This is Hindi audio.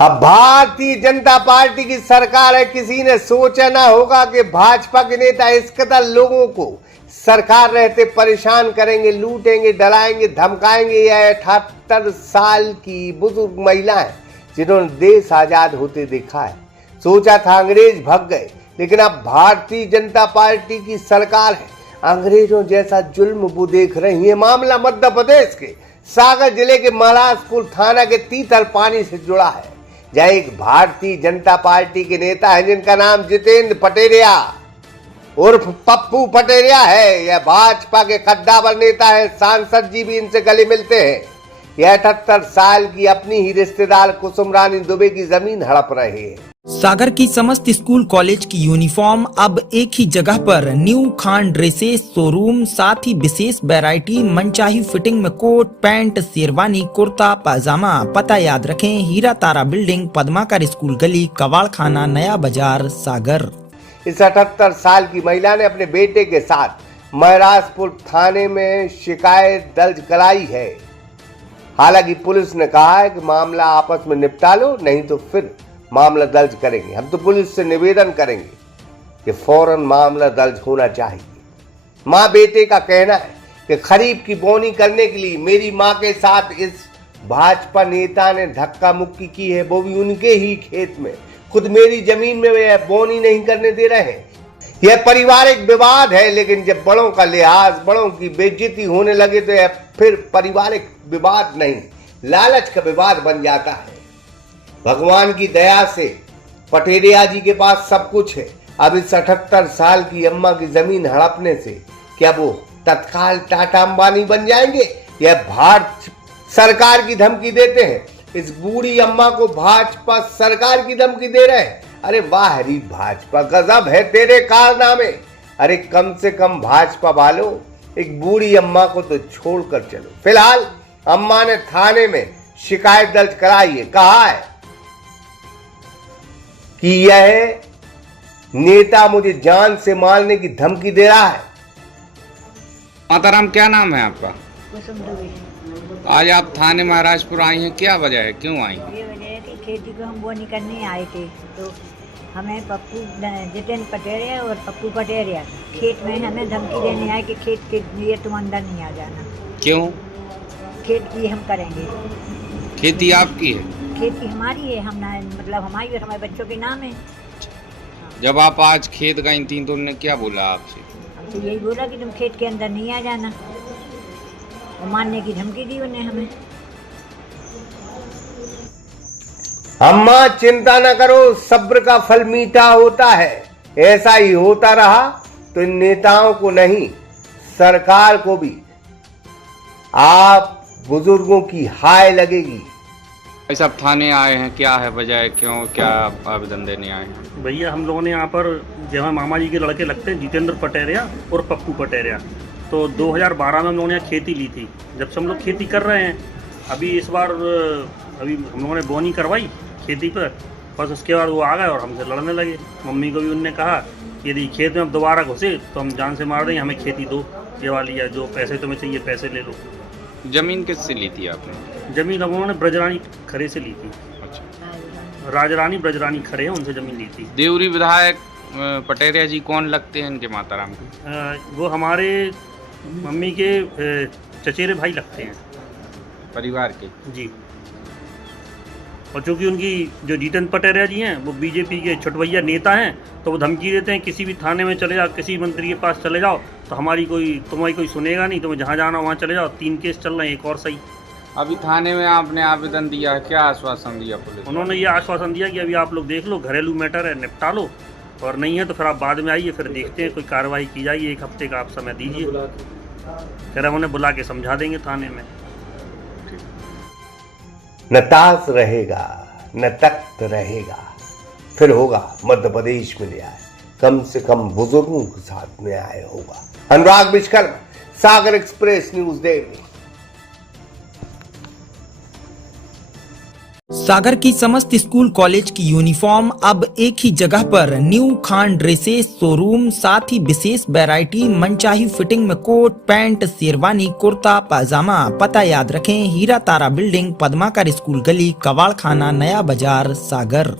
अब भारतीय जनता पार्टी की सरकार है, किसी ने सोचा ना होगा कि भाजपा के नेता इस कदर लोगों को सरकार रहते परेशान करेंगे, लूटेंगे, डराएंगे, धमकाएंगे। यह 78 साल की बुजुर्ग महिला है जिन्होंने देश आजाद होते देखा है। सोचा था अंग्रेज भग गए, लेकिन अब भारतीय जनता पार्टी की सरकार है, अंग्रेजों जैसा जुल्म वो देख रही है। मामला मध्य प्रदेश के सागर जिले के महाराजपुर थाना के तीतर पानी से जुड़ा है, जहां एक भारतीय जनता पार्टी के नेता है जिनका नाम जितेंद्र पटेरिया उर्फ पप्पू पटेरिया है। यह भाजपा के कद्दावर नेता है, सांसद जी भी इनसे गले मिलते हैं। यह 78 साल की अपनी ही रिश्तेदार कुसुम रानी दुबे की जमीन हड़प रहे हैं। सागर की समस्त स्कूल कॉलेज की यूनिफॉर्म अब एक ही जगह पर न्यू खान ड्रेसेस शोरूम, साथ ही विशेष वैरायटी, मनचाही फिटिंग में कोट पैंट, शेरवानी, कुर्ता पाजामा। पता याद रखें, हीरा तारा बिल्डिंग, पद्माकर स्कूल गली, कवाड़ खाना, नया बाजार, सागर। इस 78 साल की महिला ने अपने बेटे के साथ महाराजपुर थाने में शिकायत दर्ज कराई है। हालांकि पुलिस ने कहा है कि मामला आपस में निपटा लो, नहीं तो फिर मामला दर्ज करेंगे। हम तो पुलिस से निवेदन करेंगे कि फौरन मामला दर्ज होना चाहिए। मां बेटे का कहना है कि खरीफ की बोनी करने के लिए मेरी मां के साथ इस भाजपा नेता ने धक्का मुक्की की है, वो भी उनके ही खेत में। खुद मेरी जमीन में वे बोनी नहीं करने दे रहे हैं। यह पारिवारिक विवाद है, लेकिन जब बड़ों का लिहाज, बड़ों की बेइज्जती होने लगे तो यह फिर पारिवारिक विवाद नहीं, लालच का विवाद बन जाता है। भगवान की दया से पटेरिया जी के पास सब कुछ है। अब इस 78 साल की अम्मा की जमीन हड़पने से क्या वो तत्काल टाटा अंबानी बन जाएंगे? यह भारत सरकार की धमकी देते हैं। इस बूढ़ी अम्मा को भाजपा सरकार की धमकी दे रहे हैं। अरे वाह री भाजपा, गजब है तेरे कारनामे। अरे कम से कम भाजपा वालों, एक बूढ़ी अम्मा को तो छोड़कर चलो। फिलहाल अम्मा ने थाने में शिकायत दर्ज कराई है। कहा है कि यह नेता मुझे जान से मारने की धमकी दे रहा है। माताराम, क्या नाम है आपका? कुसुम दुबे। आज आप थाने महाराजपुर आई हैं, क्या वजह है, क्यों आई? ये वजह है कि खेती को हम बोनी करने आए थे, तो हमें पप्पू जितेंद्र पटेरिया और पप्पू पटेरिया खेत में हमें धमकी देने आए कि खेत के लिए तुम अंदर नहीं आ जाना। क्यों? खेत की हम करेंगे। खेती आपकी है? खेती हमारी है, हम ना मतलब हमारी और हमारे बच्चों के नाम है। जब आप आज खेत गई थी तो उन्होंने क्या बोला आपसे? हम तो यही बोला कि तुम खेत के अंदर नहीं आ जाना, और मारने की धमकी दी उन्हें हमें। अम्मा चिंता न करो, सब्र का फल मीठा होता है। ऐसा ही होता रहा तो इन नेताओं को नहीं, सरकार को भी आप बुजुर्गों की हाय लगेगी। सब थाने आए हैं, क्या है वजह, क्यों, क्या आवेदन देने आए हैं? भैया हम लोगों ने यहाँ पर जो है मामा जी के लड़के लगते हैं जितेंद्र पटेरिया और पप्पू पटेरिया, तो 2012 में हम लोगों ने खेती ली थी। जब से हम लोग खेती कर रहे हैं, अभी इस बार अभी हम लोगों ने बोनी करवाई खेती पर, बस उसके बाद वो आ गए और हमसे लड़ने लगे। मम्मी को भी उनने कहा यदि खेत में अब दोबारा घुसे तो हम जान से मार देंगे, हमें खेती दो, ये वाली है, जो पैसे तुम्हें चाहिए पैसे ले लो। जमीन किससे ली थी आपने? जमीन अब उन्होंने ब्रजरानी खरे से ली थी। अच्छा, राजरानी ब्रजरानी खरे हैं, उनसे जमीन ली थी। देवरी विधायक पटेरिया जी कौन लगते हैं इनके माताराम के? वो हमारे मम्मी के चचेरे भाई लगते हैं, परिवार के जी। और चूँकि उनकी जो जितेंद्र पटेरिया जी हैं वो बीजेपी के छुटवैया नेता हैं, तो वो धमकी देते हैं किसी भी थाने में चले जाओ, किसी मंत्री के पास चले जाओ तो तुम्हारी कोई सुनेगा नहीं, तुम्हें जहाँ जाना वहाँ चले जाओ। 3 केस चल रहे हैं, एक और सही। अभी थाने में आपने आवेदन दिया है, क्या आश्वासन दिया पुलिस? उन्होंने ये आश्वासन दिया कि अभी आप लोग देख लो, घरेलू मैटर है, निपटा लो, और नहीं है तो फिर आप बाद में आइए, फिर देखते हैं कोई कार्रवाई की जाएगी। 1 हफ्ते का आप समय दीजिए, फिर हम उन्हें बुला के समझा देंगे थाने में। न ताश रहेगा न तख्त रहेगा, फिर होगा मध्य प्रदेश में न्याय। कम से कम बुजुर्गों के साथ न्याय होगा। अनुराग विश्वकर्मा, सागर एक्सप्रेस न्यूज डेली। सागर की समस्त स्कूल कॉलेज की यूनिफॉर्म अब एक ही जगह पर न्यू खान ड्रेसेस शोरूम, साथ ही विशेष वैरायटी मनचाही फिटिंग में कोट पैंट शेरवानी कुर्ता पाजामा। पता याद रखें, हीरा तारा बिल्डिंग, पद्माकर स्कूल गली, कवाड़ खाना, नया बाजार, सागर।